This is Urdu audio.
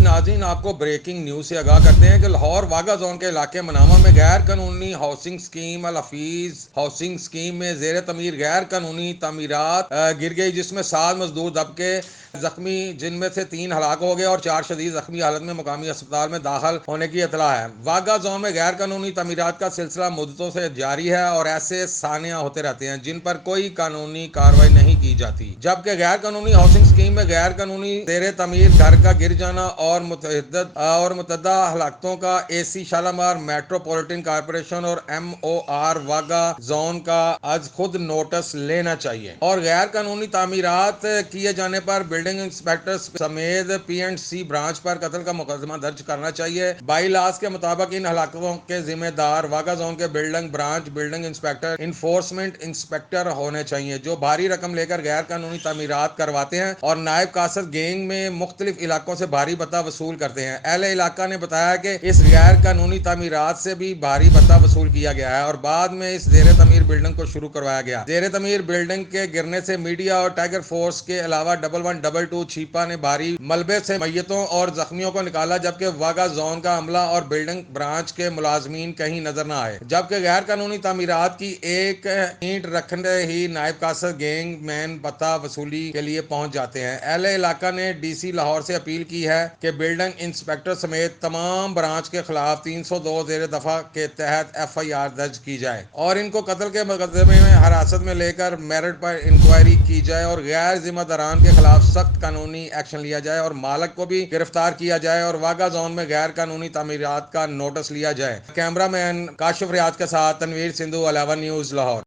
ناظرین آپ کو بریکنگ نیوز سے آگاہ کرتے ہیں کہ لاہور واگا زون کے علاقے منامہ میں غیر قانونی ہاؤسنگ سکیم الحفیظ ہاؤسنگ سکیم میں زیر تعمیر غیر قانونی تعمیرات گر گئی، جس میں 7 مزدور دب کے زخمی، جن میں سے 3 ہلاک ہو گئے اور 4 شدید زخمی حالت میں مقامی اسپتال میں داخل ہونے کی اطلاع ہے۔ واگا زون میں غیر قانونی تعمیرات کا سلسلہ مدتوں سے جاری ہے اور ایسے ثانیہ ہوتے رہتے ہیں جن پر کوئی قانونی کارروائی نہیں کی جاتی، جبکہ غیر قانونی ہاؤسنگ سکیم میں غیر قانونی زیر تعمیر گھر کا گر جانا اور متعددہ ہلاکتوں کا اے سی شالامار میٹروپولیٹن کارپوریشن اور ایم او آر واگا زون کا آج خود نوٹس لینا چاہیے اور غیر قانونی تعمیرات کیے جانے پر بلڈنگ انسپیکٹر سمیت پی اینڈ سی برانچ پر قتل کا مقدمہ درج کرنا چاہیے۔ بائی لاس کے مطابق ان ہلاکتوں کے ذمہ دار واگا زون کے building branch building inspector enforcement inspector ہونے چاہیے، جو بھاری رقم لے کر غیر قانونی تعمیرات کرواتے ہیں اور نائب قاصد گینگ میں مختلف علاقوں سے بھاری بتہ وصول کرتے ہیں۔ اہل علاقہ نے بتایا کہ اس غیر قانونی تعمیرات سے بھی بھاری بتہ وصول کیا گیا ہے اور بعد میں اس زیر تعمیر بلڈنگ کو شروع کروایا گیا۔ زیر تعمیر بلڈنگ کے گرنے سے میڈیا اور ٹائیگر فورس کے علاوہ 1122 چھیپا نے بھاری ملبے سے میتوں اور زخمیوں کو نکالا، جبکہ واگا زون کا عملہ اور بلڈنگ برانچ کے ملازمین کہیں نظر نہ آئے، جبکہ غیر قانونی تعمیرات کی ایک اینٹ رکھتے ہی نائب قاصد گینگ مین بتہ وصولی کے لیے پہنچ جاتے ہیں۔ اہل علاقہ نے ڈی سی لاہور سے اپیل کی ہے کہ بلڈنگ انسپیکٹر سمیت تمام برانچ کے خلاف 302 زیر دفعہ کے تحت ایف آئی آر درج کی جائے اور ان کو قتل کے مقدمے میں حراست میں لے کر میرٹ پر انکوائری کی جائے اور غیر ذمہ داران کے خلاف سخت قانونی ایکشن لیا جائے اور مالک کو بھی گرفتار کیا جائے اور واگا زون میں غیر قانونی تعمیرات کا نوٹس لیا جائے۔ کیمرہ مین کاشف ریاض کے ساتھ تنویر سندھو، 11 نیوز لاہور۔